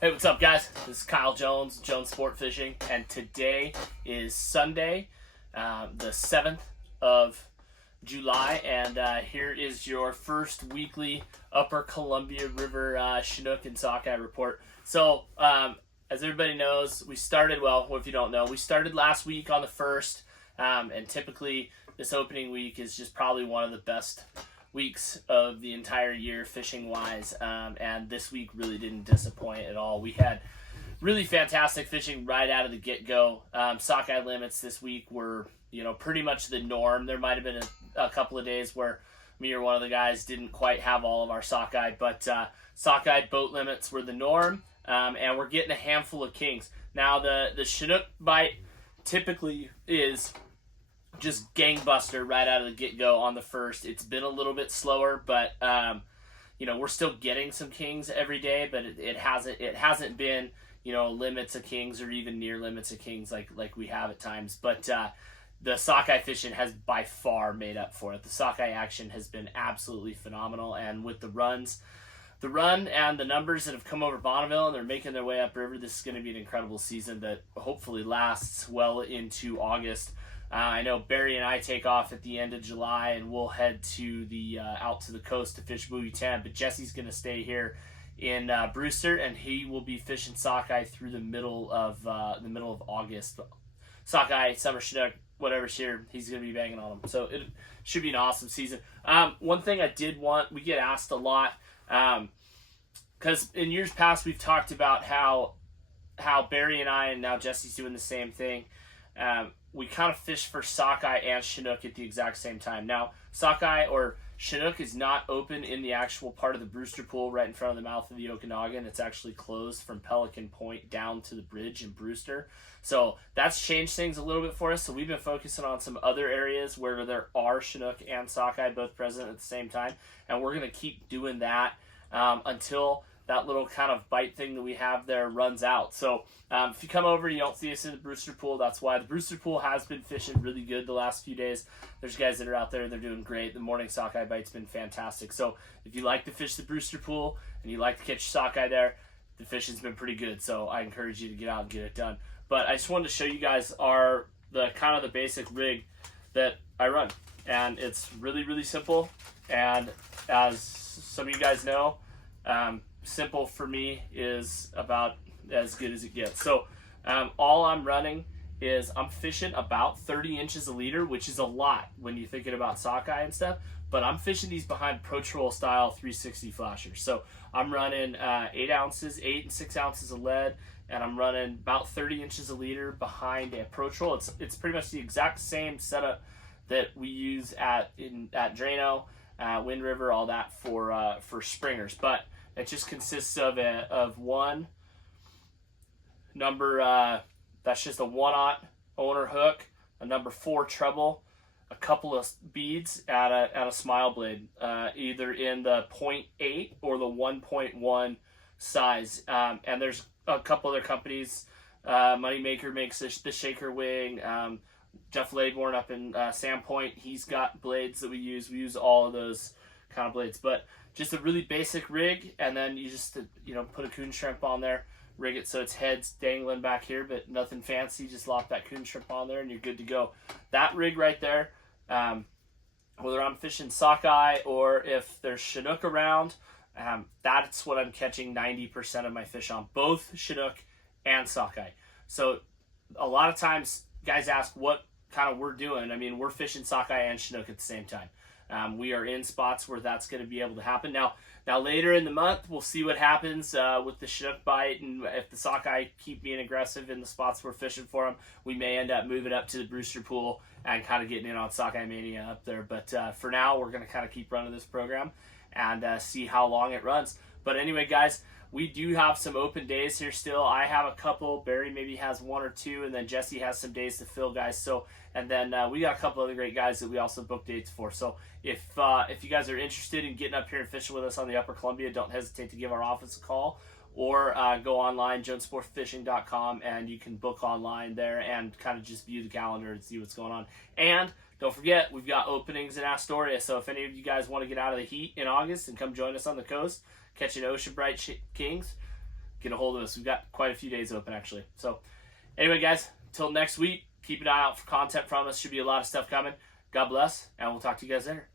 Hey, what's up, guys? This is Kyle Jones, Jones Sport Fishing, and today is Sunday, the 7th of July, and here is your first weekly Upper Columbia River Chinook and Sockeye report. So, as everybody knows, we started, well, if you don't know, we started last week on the 1st, and typically this opening week is just probably one of the best weeks of the entire year fishing wise, and this week really didn't disappoint at all. We had really fantastic fishing right out of the get-go. Sockeye limits this week were pretty much the norm. There might have been a couple of days where me or one of the guys didn't quite have all of our sockeye, but sockeye boat limits were the norm, and we're getting a handful of kings. Now the Chinook bite typically is just gangbuster right out of the get-go on the 1st. It's been a little bit slower, but we're still getting some kings every day, but it hasn't been limits of kings or even near limits of kings like we have at times. But the sockeye fishing has by far made up for it. The sockeye action has been absolutely phenomenal, and with the run and the numbers that have come over Bonneville and they're making their way upriver, this is going to be an incredible season that hopefully lasts well into August. I know Barry and I take off at the end of July, and we'll head to the out to the coast to fish buoy 10. But Jesse's going to stay here in Brewster, and he will be fishing sockeye through the middle of August. Sockeye, Summer Chinook, whatever's here, he's going to be banging on them. So it should be an awesome season. One thing I did want, we get asked a lot, because in years past we've talked about how Barry and I, and now Jesse's doing the same thing. We kind of fish for sockeye and Chinook at the exact same time. Now, sockeye or Chinook is not open in the actual part of the Brewster Pool right in front of the mouth of the Okanagan. It's actually closed from Pelican Point down to the bridge in Brewster. So that's changed things a little bit for us. So we've been focusing on some other areas where there are Chinook and sockeye both present at the same time. And we're going to keep doing that until that little kind of bite thing that we have there runs out. So if you come over, you don't see us in the Brewster Pool. That's why the Brewster Pool has been fishing really good the last few days. There's guys that are out there, they're doing great. The morning sockeye bite's been fantastic. So if you like to fish the Brewster Pool and you like to catch sockeye there, the fishing's been pretty good. So I encourage you to get out and get it done. But I just wanted to show you guys the basic rig that I run. And it's really, really simple. And as some of you guys know, simple for me is about as good as it gets. So all I'm running is I'm fishing about 30 inches a leader, which is a lot when you're thinking about sockeye and stuff, but I'm fishing these behind Pro Troll style 360 flashers. So I'm running 8 and 6 ounces of lead, and I'm running about 30 inches a leader behind a Pro Troll. It's pretty much the exact same setup that we use at Drano, Wind River, all that for springers, but it just consists of one number, that's just a 1/0 owner hook, a number 4 treble, a couple of beads at a smile blade, either in the 0.8 or the 1.1 size. And there's a couple other companies. Moneymaker makes the shaker wing. Jeff Laybourne up in Sandpoint, he's got blades that we use. We use all of those kind of blades, but just a really basic rig, and then you just put a coon shrimp on there, rig it so its head's dangling back here, but nothing fancy. Just lop that coon shrimp on there and you're good to go. That rig right there, whether I'm fishing sockeye or if there's Chinook around, that's what I'm catching 90% of my fish on, both Chinook and sockeye. So a lot of times guys ask what kind of we're doing. I mean, we're fishing sockeye and Chinook at the same time. We are in spots where that's going to be able to happen. Now later in the month, we'll see what happens with the Chinook bite, and if the sockeye keep being aggressive in the spots we're fishing for them, we may end up moving up to the Brewster Pool and kind of getting in on sockeye mania up there. But for now, we're going to kind of keep running this program and see how long it runs. But anyway, guys, we do have some open days here still. I have a couple. Barry maybe has 1 or 2, and then Jesse has some days to fill, guys. So, and then we got a couple other great guys that we also book dates for. So if you guys are interested in getting up here and fishing with us on the Upper Columbia, don't hesitate to give our office a call or go online, jonesportfishing.com, and you can book online there and kind of just view the calendar and see what's going on. And don't forget, we've got openings in Astoria. So if any of you guys want to get out of the heat in August and come join us on the coast, catching Ocean Bright Kings, get a hold of us. We've got quite a few days open, actually. So anyway, guys, till next week, keep an eye out for content from us. Should be a lot of stuff coming. God bless, and we'll talk to you guys later.